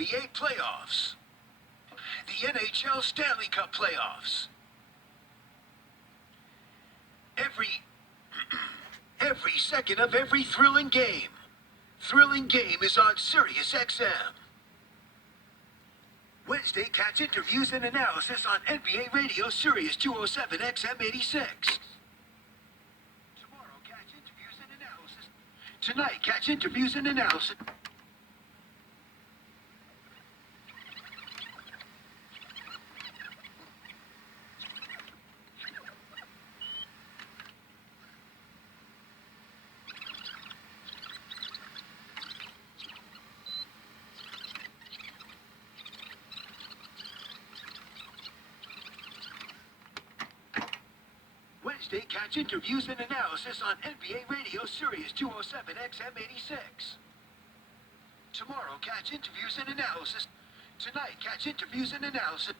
NBA playoffs, the NHL Stanley Cup playoffs. Every second of every thrilling game. Thrilling Game is on Sirius XM. Wednesday, catch interviews and analysis on NBA Radio Sirius 207 XM 86. Tomorrow, catch interviews and analysis. Tonight, catch interviews and analysis. Wednesday, catch interviews and analysis on NBA Radio Sirius 207 XM 86. Tomorrow, catch interviews and analysis. Tonight, catch interviews and analysis.